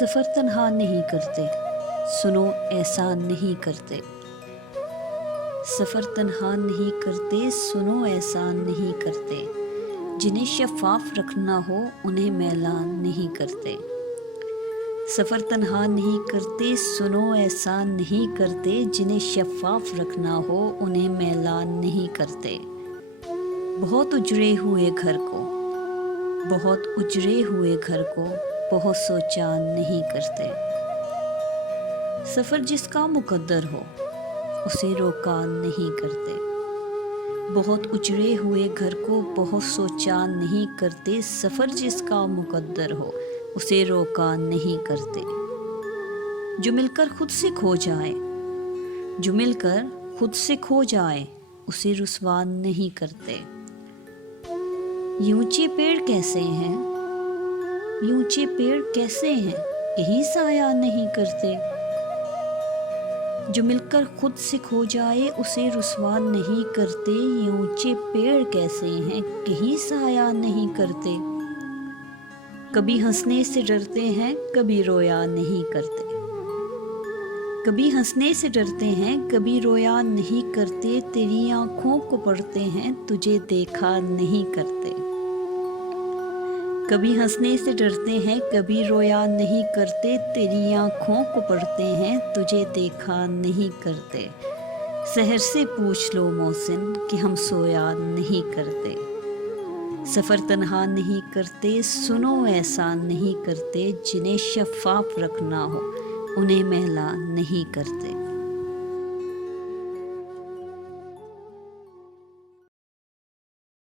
سفر تنہا نہیں کرتے، سنو احسان نہیں کرتے۔ سفر تنہا نہیں کرتے، سنو احسان نہیں کرتے۔ جنہیں شفاف رکھنا ہو انہیں میلان نہیں کرتے۔ سفر تنہا نہیں کرتے، سنو احسان نہیں کرتے۔ جنہیں شفاف رکھنا ہو انہیں میلان نہیں کرتے۔ بہت اجڑے ہوئے گھر کو، بہت اجڑے ہوئے گھر کو بہت سوچا نہیں کرتے۔ سفر جس کا مقدر ہو اسے روکا نہیں کرتے۔ بہت اجڑے ہوئے گھر کو بہت سوچا نہیں کرتے۔ سفر جس کا مقدر ہو اسے روکا نہیں کرتے۔ جو مل کر خود سے کھو جائے، جو مل کر خود سے کھو جائے اسے رسوا نہیں کرتے۔ یہ اونچے پیڑ کیسے ہیں، یہ اونچے پیڑ کیسے ہیں، کہیں سایہ نہیں کرتے۔ جو مل کر خود سے کھو جائے اسے رسوا نہیں کرتے۔ یہ اونچے پیڑ کیسے ہیں، کہیں سایہ نہیں کرتے۔ کبھی ہنسنے سے ڈرتے ہیں، کبھی رویا نہیں کرتے۔ کبھی ہنسنے سے ڈرتے ہیں، کبھی رویا نہیں کرتے۔ تیری آنکھوں کو پڑھتے ہیں، تجھے دیکھا نہیں کرتے۔ کبھی ہنسنے سے ڈرتے ہیں، کبھی رویا نہیں کرتے۔ تیری آنکھوں کو پڑھتے ہیں، تجھے دیکھا نہیں کرتے۔ سحر سے پوچھ لو محسن کہ ہم سویا نہیں کرتے۔ سفر تنہا نہیں کرتے، سنو احسان نہیں کرتے۔ جنہیں شفاف رکھنا ہو انہیں میلا نہیں کرتے۔